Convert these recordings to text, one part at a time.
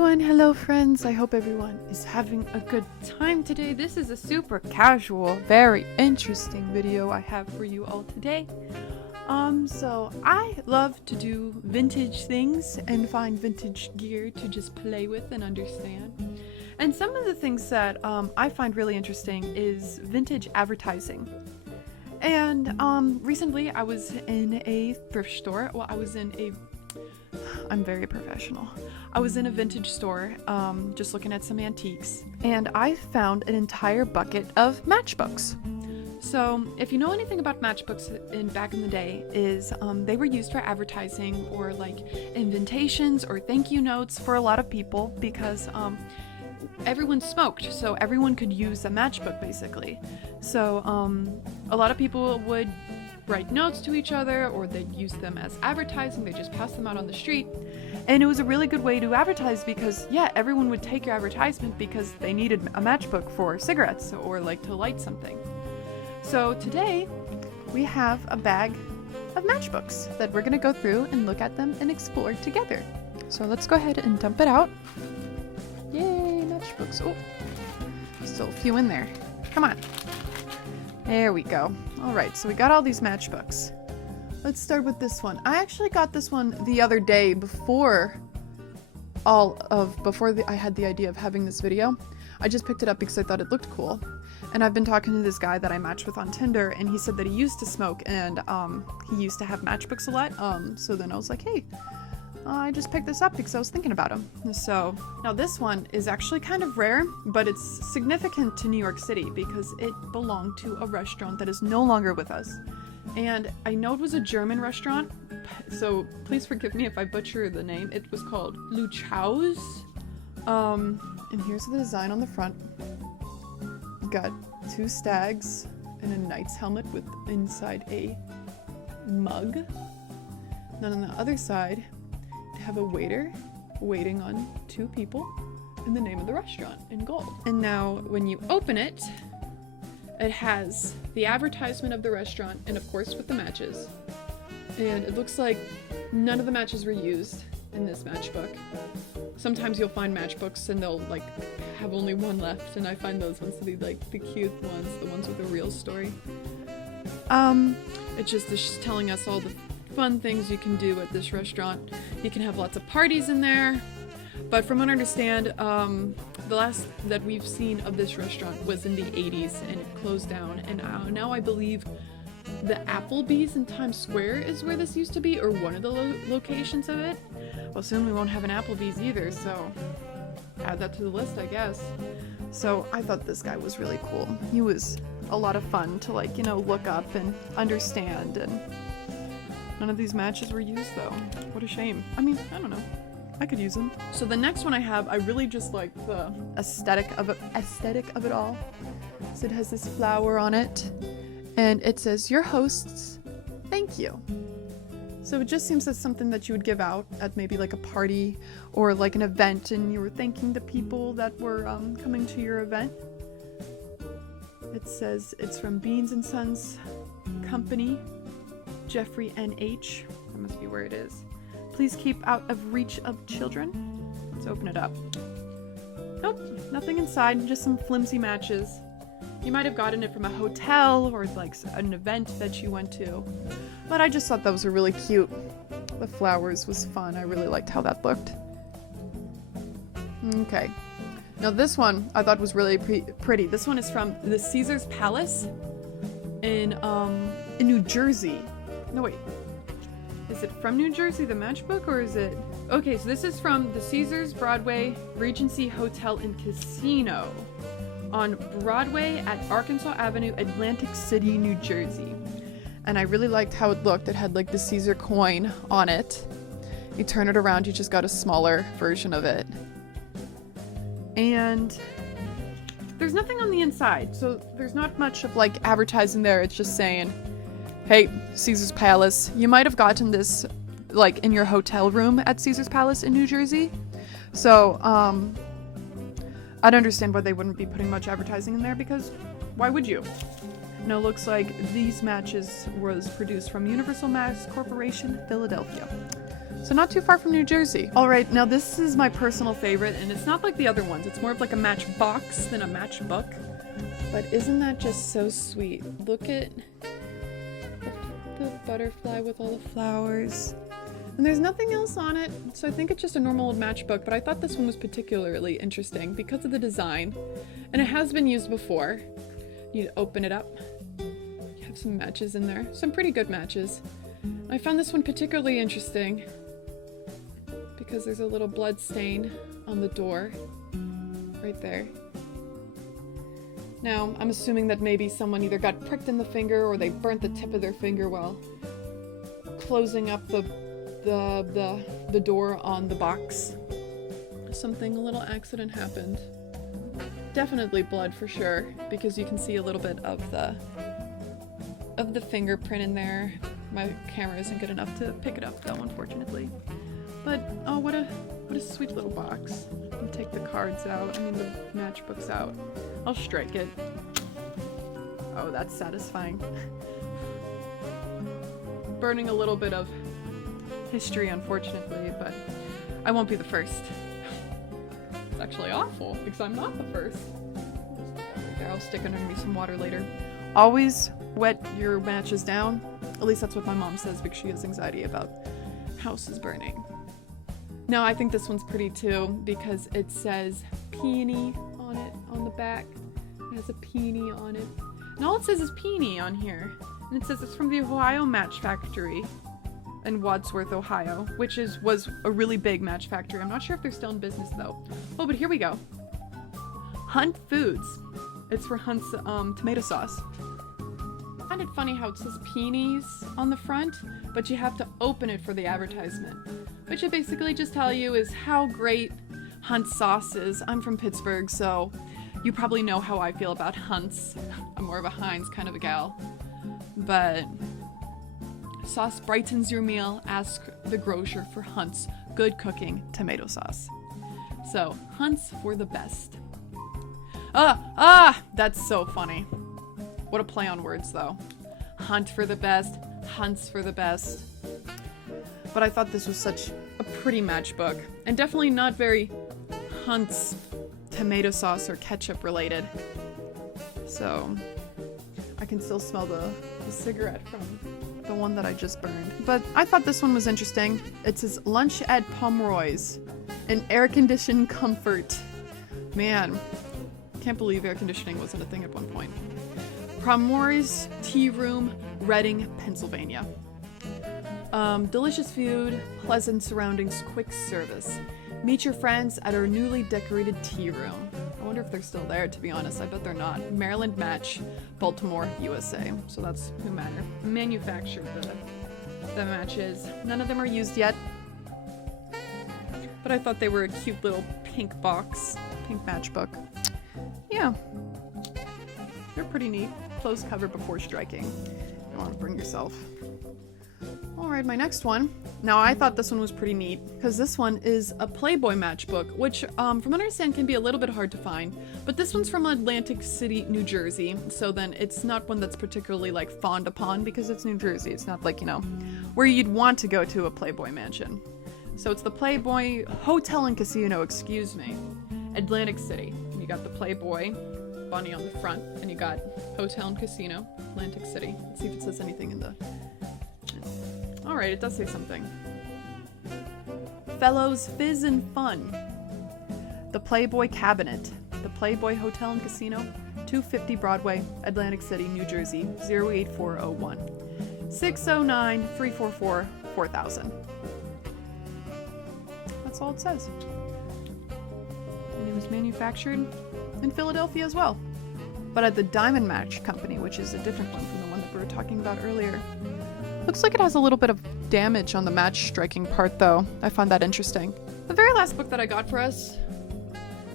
everyone, hello friends. I hope everyone is having a good time today. This is a super casual, very interesting video I have for you all today. So I love to do vintage things and find vintage gear to just play with and understand. And some of the things that I find really interesting is vintage advertising. And recently I was in a thrift store. Well, I'm very professional. I was in a vintage store, just looking at some antiques, and I found an entire bucket of matchbooks. So if you know anything about matchbooks back in the day, is they were used for advertising or like invitations or thank you notes for a lot of people because everyone smoked, so everyone could use a matchbook basically. So a lot of people would write notes to each other, or they'd use them as advertising. They just pass them out on the street, and it was a really good way to advertise because everyone would take your advertisement because they needed a matchbook for cigarettes or like to light something. So today we have a bag of matchbooks that we're gonna go through and look at them and explore together. So let's go ahead and dump it out. Yay, matchbooks. Oh, still a few in there. Come on. There we go. Alright, so we got all these matchbooks. Let's start with this one. I actually got this one the other day before I had the idea of having this video. I just picked it up because I thought it looked cool. And I've been talking to this guy that I matched with on Tinder, and he said that he used to smoke and he used to have matchbooks a lot. So then I was like, hey, I just picked this up because I was thinking about him. So now this one is actually kind of rare, but it's significant to New York City because it belonged to a restaurant that is no longer with us. And I know it was a German restaurant, so please forgive me if I butcher the name. It was called Luchau's. And here's the design on the front. You got two stags and a knight's helmet with inside a mug. Then on the other side, have a waiter waiting on two people and the name of the restaurant in gold. And now when you open it, it has the advertisement of the restaurant and of course with the matches. And it looks like none of the matches were used in this matchbook. Sometimes you'll find matchbooks and they'll like have only one left, and I find those ones to be like the cute ones, the ones with a real story. It's just telling us all the fun things you can do at this restaurant. You can have lots of parties in there, but from what I understand, the last that we've seen of this restaurant was in the 80s and it closed down, and now I believe the Applebee's in Times Square is where this used to be, or one of the locations of it. Well, soon we won't have an Applebee's either, so add that to the list, I guess. So I thought this guy was really cool. He was a lot of fun to like, look up and understand, and none of these matches were used though. What a shame. I mean, I don't know. I could use them. So the next one I have, I really just like the aesthetic of it all. So it has this flower on it, and it says, "Your hosts, thank you." So it just seems that's something that you would give out at maybe like a party or like an event, and you were thanking the people that were coming to your event. It says it's from Beans and Sons Company, Jeffrey N.H. That must be where it is. Please keep out of reach of children. Let's open it up. Nope, nothing inside, just some flimsy matches. You might have gotten it from a hotel or like an event that you went to. But I just thought those were really cute. The flowers was fun. I really liked how that looked. Okay. Now this one I thought was really pretty. This one is from the Caesar's Palace in New Jersey. No, wait. Is it from New Jersey, the matchbook, or is it... Okay, so this is from the Caesars Broadway Regency Hotel and Casino on Broadway at Arkansas Avenue, Atlantic City, New Jersey. And I really liked how it looked. It had like the Caesar coin on it. You turn it around, you just got a smaller version of it. And there's nothing on the inside, so there's not much of like advertising there. It's just saying, hey, Caesar's Palace. You might have gotten this like in your hotel room at Caesar's Palace in New Jersey. So I'd understand why they wouldn't be putting much advertising in there, because why would you? Now it looks like these matches was produced from Universal Mass Corporation, Philadelphia. So not too far from New Jersey. All right, now this is my personal favorite, and it's not like the other ones. It's more of like a matchbox than a matchbook. But isn't that just so sweet? Look at the butterfly with all the flowers. And there's nothing else on it, so I think it's just a normal old matchbook, but I thought this one was particularly interesting because of the design. And it has been used before. You need to open it up. You have some matches in there. Some pretty good matches. I found this one particularly interesting because there's a little blood stain on the door right there. Now, I'm assuming that maybe someone either got pricked in the finger or they burnt the tip of their finger while closing up the door on the box. Something, a little accident happened. Definitely blood for sure, because you can see a little bit of the fingerprint in there. My camera isn't good enough to pick it up though, unfortunately. But oh, what a sweet little box. I'll take the cards out, I mean the matchbooks out. I'll strike it. Oh, that's satisfying. Burning a little bit of history, unfortunately, but I won't be the first. It's actually awful, because I'm not the first. There, I'll stick underneath some water later. Always wet your matches down. At least that's what my mom says, because she has anxiety about houses burning. No, I think this one's pretty too, because it says peony on it, on the back. It has a peony on it. And all it says is peony on here. And it says it's from the Ohio Match Factory in Wadsworth, Ohio, which was a really big match factory. I'm not sure if they're still in business though. Oh, but here we go. Hunt Foods. It's for Hunt's tomato sauce. I find it funny how it says peonies on the front, but you have to open it for the advertisement, which it basically just tell you is how great Hunt's sauce is. I'm from Pittsburgh, so you probably know how I feel about Hunt's. I'm more of a Heinz kind of a gal, but sauce brightens your meal. Ask the grocer for Hunt's good cooking tomato sauce. So, Hunt's for the best. That's so funny. What a play on words, though. Hunt for the best, Hunt's for the best. But I thought this was such a pretty matchbook, and definitely not very Hunt's tomato sauce or ketchup related. So, I can still smell the cigarette from the one that I just burned. But I thought this one was interesting. It says lunch at Pomeroy's, an air-conditioned comfort. Man, can't believe air conditioning wasn't a thing at one point. Pomeroy's Tea Room, Reading, Pennsylvania. Delicious food, pleasant surroundings, quick service. Meet your friends at our newly decorated tea room. I wonder if they're still there, to be honest. I bet they're not. Maryland Match, Baltimore, USA. So that's who manufactured the matches. None of them are used yet. But I thought they were a cute little pink box, pink matchbook. Yeah. They're pretty neat. Close cover before striking. You want to bring yourself. Alright, my next one. Now, I thought this one was pretty neat, because this one is a Playboy matchbook, which, from what I understand, can be a little bit hard to find. But this one's from Atlantic City, New Jersey, so then it's not one that's particularly, like, fawned upon, because it's New Jersey. It's not like, you know, where you'd want to go to a Playboy mansion. So it's the Playboy Hotel and Casino, excuse me, Atlantic City. And you got the Playboy bunny on the front, and you got Hotel and Casino, Atlantic City. Let's see if it says anything in the... Alright, it does say something. Fellows Fizz and Fun. The Playboy Cabinet. The Playboy Hotel and Casino, 250 Broadway, Atlantic City, New Jersey, 08401. 609-344-4000. That's all it says. And it was manufactured in Philadelphia as well. But at the Diamond Match Company, which is a different one from the one that we were talking about earlier. Looks like it has a little bit of damage on the match striking part, though. I found that interesting. The very last book that I got for us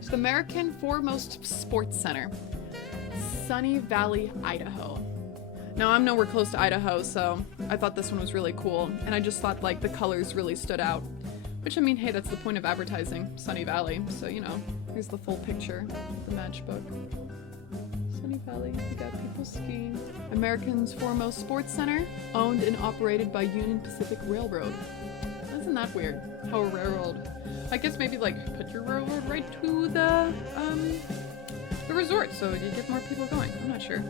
is the American Foremost Sports Center, Sunny Valley, Idaho. Now, I'm nowhere close to Idaho, so I thought this one was really cool, and I just thought, like, the colors really stood out. Which, I mean, hey, that's the point of advertising, Sunny Valley, so, you know, here's the full picture of the matchbook. Sunny Valley, we got people skiing. American's Foremost Sports Center, owned and operated by Union Pacific Railroad. That's Isn't that weird? How a railroad, I guess maybe like put your railroad right to the resort so you get more people going. I'm not sure.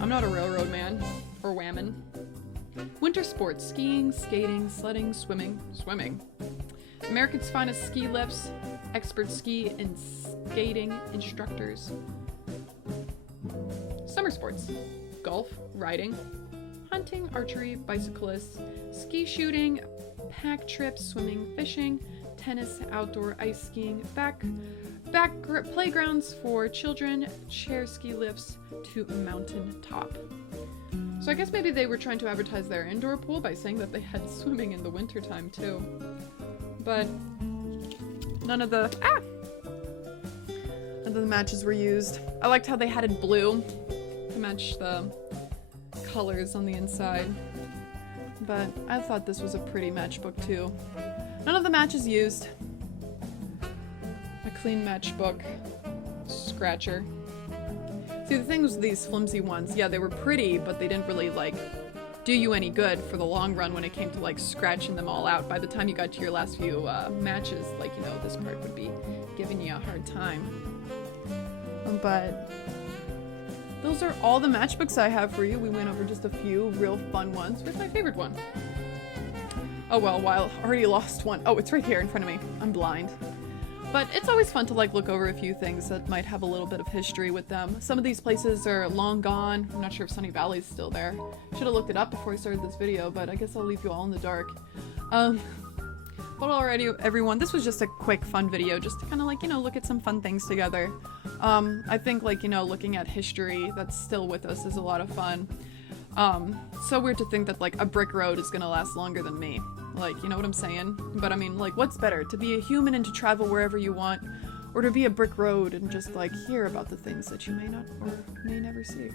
I'm not a railroad man or whammon. Winter sports: skiing, skating, sledding, swimming. America's finest ski lifts, expert ski and skating instructors. Summer sports: golf, riding, hunting, archery, bicyclists, ski shooting, pack trips, swimming, fishing, tennis, outdoor ice skiing, playgrounds for children, chair ski lifts to mountain top. So I guess maybe they were trying to advertise their indoor pool by saying that they had swimming in the wintertime too. But none of the matches were used. I liked how they had it blue to match the colors on the inside. But I thought this was a pretty matchbook too. None of the matches used. A clean matchbook. Scratcher. See, the thing was these flimsy ones, yeah, they were pretty, but they didn't really, like, do you any good for the long run when it came to, like, scratching them all out. By the time you got to your last few matches, like, you know, this part would be giving you a hard time. But those are all the matchbooks I have for you. We went over just a few real fun ones. Where's my favorite one? Oh well, I already lost one. Oh, it's right here in front of me. I'm blind. But it's always fun to like look over a few things that might have a little bit of history with them. Some of these places are long gone. I'm not sure if Sunny Valley's still there. Should have looked it up before I started this video, but I guess I'll leave you all in the dark. But alrighty, everyone, this was just a quick fun video just to kind of like, you know, look at some fun things together. I think like, you know, looking at history that's still with us is a lot of fun. So weird to think that like a brick road is gonna last longer than me. Like, you know what I'm saying? But I mean, like, what's better? To be a human and to travel wherever you want, or to be a brick road and just like hear about the things that you may not or may never see.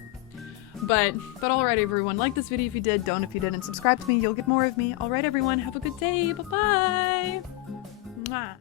But alright everyone, like this video if you did, don't if you didn't, subscribe to me, you'll get more of me. Alright everyone, have a good day, bye-bye! Mwah.